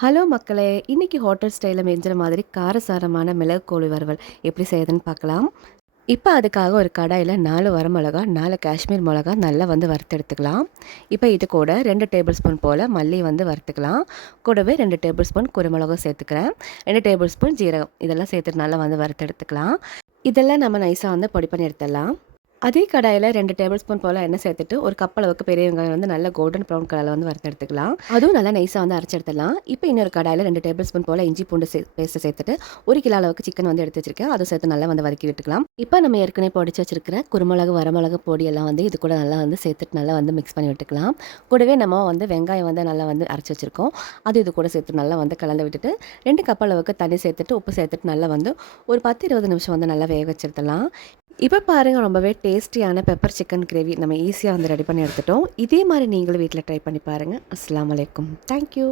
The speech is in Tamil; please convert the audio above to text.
ஹலோ மக்களே! இன்னைக்கு ஹோட்டல் ஸ்டைல்ல மிஞ்சுற மாதிரி காரசாரமான மிளகு கோழி வறுவல் எப்படி செய்யுதுன்னு பார்க்கலாம். இப்ப அதுக்காக ஒரு கடாயில 4 வரமிளகா, 4 காஷ்மீர் மிளகா நல்லா வறுத்தெடுத்துக்கலாம். இப்ப இது கூட 2 டேபிள் ஸ்பூன் போல மல்லி வறுத்துக்கலாம். கூடவே 2 டேபிள் ஸ்பூன் குருமிளகும் சேர்த்துக்கிறேன். 2 டேபிள் ஸ்பூன் ஜீரகம் இதெல்லாம் சேர்த்துட்டு நல்லா வறுத்தெடுத்துக்கலாம். இதெல்லாம் நம்ம நைஸா பொடி பண்ணி எடுத்துடலாம். அதே கடாயில் 2 டேபிள் ஸ்பூன் போல் எண்ணெய் சேர்த்துட்டு ஒரு கப் அளவுக்கு பெரிய வெங்காயம் நல்ல கோல்டன் ப்ரௌன் கலரில் வறுத்தெடுத்துக்கலாம். அதுவும் நல்லா நைஸாக அரைச்சி எடுத்துடலாம். இப்போ இன்னொரு கடாயில் 2 டேபிள் ஸ்பூன் போல் இஞ்சி பூண்டு பேஸ்ட்டு சேர்த்துட்டு 1 கிலோ அளவுக்கு சிக்கன் எடுத்து வச்சிருக்கேன். அதை சேர்த்து நல்லா வதக்கி விட்டுக்கலாம். இப்போ நம்ம ஏற்கனவே பொடிச்சு வச்சிருக்கிற குருமிளகு வரமிளகு பொடியெல்லாம் இது கூட நல்லா சேர்த்துட்டு நல்லா மிக்ஸ் பண்ணி விட்டுக்கலாம். கூடவே நம்ம வெங்காயம் நல்லா அரைச்சி வச்சிருக்கோம். அது இது கூட சேர்த்து நல்லா கலந்து விட்டுட்டு 2 கப் அளவுக்கு தண்ணி சேர்த்துட்டு உப்பு சேர்த்துட்டு நல்லா ஒரு 10-20 நிமிஷம் நல்லா வேக வச்சிருக்கலாம். இப்போ பாருங்கள், ரொம்பவே டேஸ்டியான பெப்பர் சிக்கன் கிரேவி நம்ம ஈஸியாக ரெடி பண்ணி எடுத்துட்டோம். இதே மாதிரி நீங்களும் வீட்டில் ட்ரை பண்ணி பாருங்கள். அஸ்ஸலாமு அலைக்கும். தேங்க்யூ.